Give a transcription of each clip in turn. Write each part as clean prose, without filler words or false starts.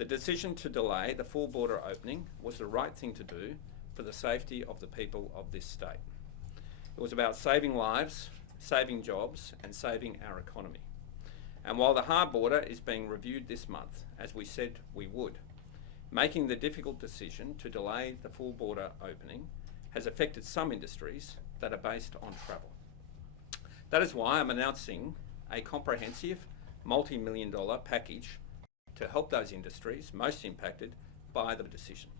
The decision to delay the full border opening was the right thing to do for the safety of the people of this state. It was about saving lives, saving jobs, and saving our economy. And while the hard border is being reviewed this month, as we said we would, making the difficult decision to delay the full border opening has affected some industries that are based on travel. That is why I'm announcing a comprehensive multi-million-dollar package to help those industries most impacted by the decision.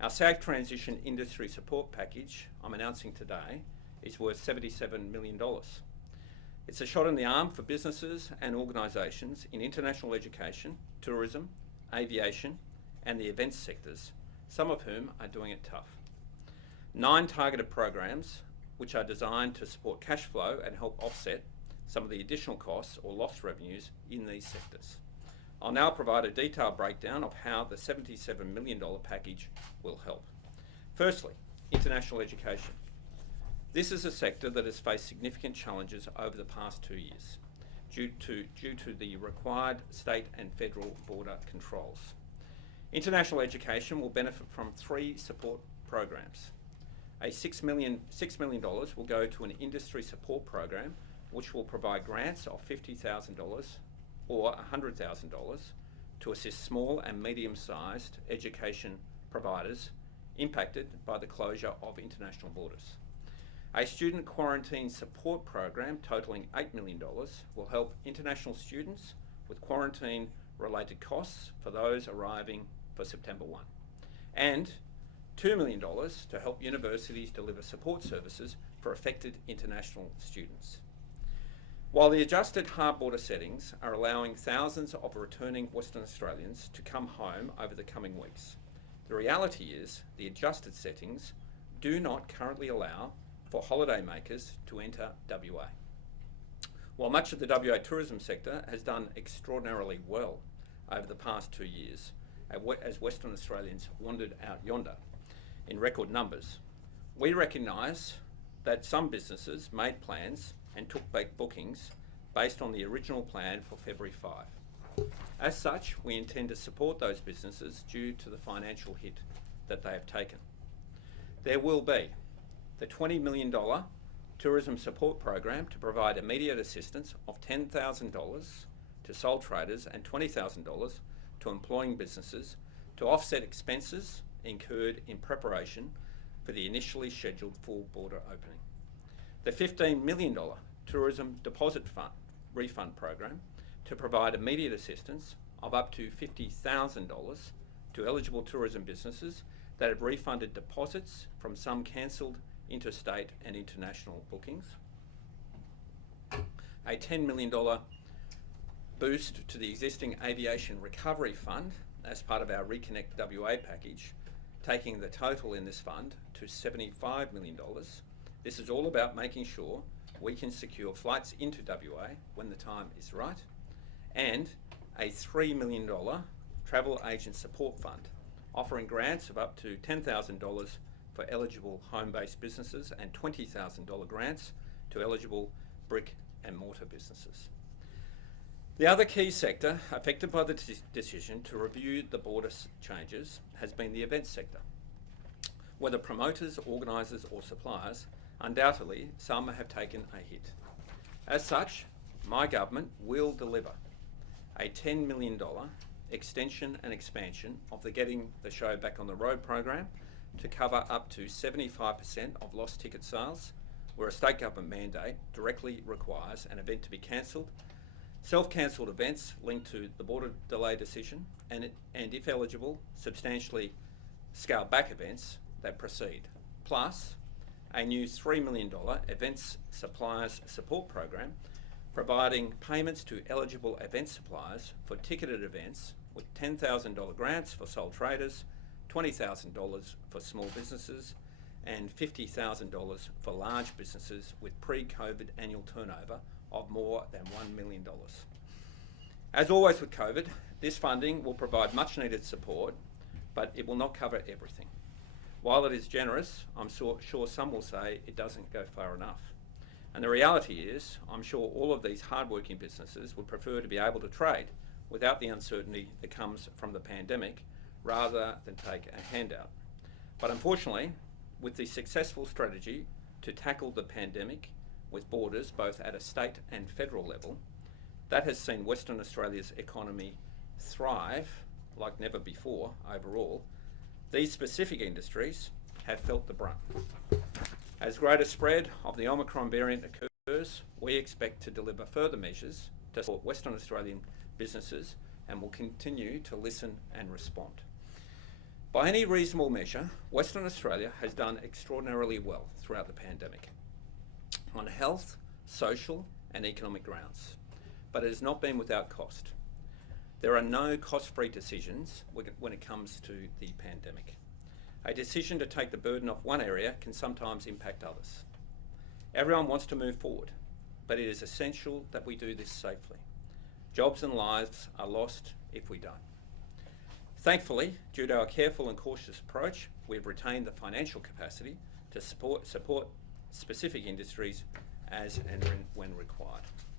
Our Safe Transition Industry Support Package I'm announcing today is worth $77 million. It's a shot in the arm for businesses and organisations in international education, tourism, aviation and the events sectors, some of whom are doing it tough. 9 targeted programs which are designed to support cash flow and help offset some of the additional costs or lost revenues in these sectors. I'll now provide a detailed breakdown of how the $77 million package will help. Firstly, international education. This is a sector that has faced significant challenges over the past 2 years due to the required state and federal border controls. International education will benefit from 3 support programs. $6 million will go to an industry support program which will provide grants of $50,000 or $100,000 to assist small and medium-sized education providers impacted by the closure of international borders. A student quarantine support program totaling $8 million will help international students with quarantine-related costs for those arriving for September 1. And $2 million to help universities deliver support services for affected international students. While the adjusted hard border settings are allowing thousands of returning Western Australians to come home over the coming weeks, the reality is the adjusted settings do not currently allow for holidaymakers to enter WA. While much of the WA tourism sector has done extraordinarily well over the past 2 years, as Western Australians wandered out yonder in record numbers, we recognise that some businesses made plans and took back bookings based on the original plan for February 5. As such, we intend to support those businesses due to the financial hit that they have taken. There will be the $20 million tourism support program to provide immediate assistance of $10,000 to sole traders and $20,000 to employing businesses to offset expenses incurred in preparation for the initially scheduled full border opening. The $15 million Tourism Deposit Fund refund program to provide immediate assistance of up to $50,000 to eligible tourism businesses that have refunded deposits from some cancelled interstate and international bookings. A $10 million boost to the existing Aviation Recovery Fund as part of our Reconnect WA package, taking the total in this fund to $75 million. This is all about making sure we can secure flights into WA when the time is right, and a $3 million Travel Agent Support Fund, offering grants of up to $10,000 for eligible home-based businesses and $20,000 grants to eligible brick and mortar businesses. The other key sector affected by the decision to review the border changes has been the events sector. Whether promoters, organisers or suppliers, undoubtedly some have taken a hit. As such, my government will deliver a $10 million extension and expansion of the Getting the Show Back on the Road program to cover up to 75% of lost ticket sales where a state government mandate directly requires an event to be cancelled, self-cancelled events linked to the border delay decision, and if eligible, substantially scaled back events that proceed, plus a new $3 million Events Suppliers Support Program providing payments to eligible event suppliers for ticketed events with $10,000 grants for sole traders, $20,000 for small businesses and $50,000 for large businesses with pre-COVID annual turnover of more than $1 million. As always with COVID, this funding will provide much needed support, but it will not cover everything. While it is generous, I'm sure some will say it doesn't go far enough. And the reality is, I'm sure all of these hard-working businesses would prefer to be able to trade without the uncertainty that comes from the pandemic, rather than take a handout. But unfortunately, with the successful strategy to tackle the pandemic with borders both at a state and federal level, that has seen Western Australia's economy thrive like never before overall. These specific industries have felt the brunt. As greater spread of the Omicron variant occurs, we expect to deliver further measures to support Western Australian businesses and will continue to listen and respond. By any reasonable measure, Western Australia has done extraordinarily well throughout the pandemic on health, social and economic grounds, but it has not been without cost. There are no cost-free decisions when it comes to the pandemic. A decision to take the burden off one area can sometimes impact others. Everyone wants to move forward, but it is essential that we do this safely. Jobs and lives are lost if we don't. Thankfully, due to our careful and cautious approach, we've retained the financial capacity to support specific industries as and when required.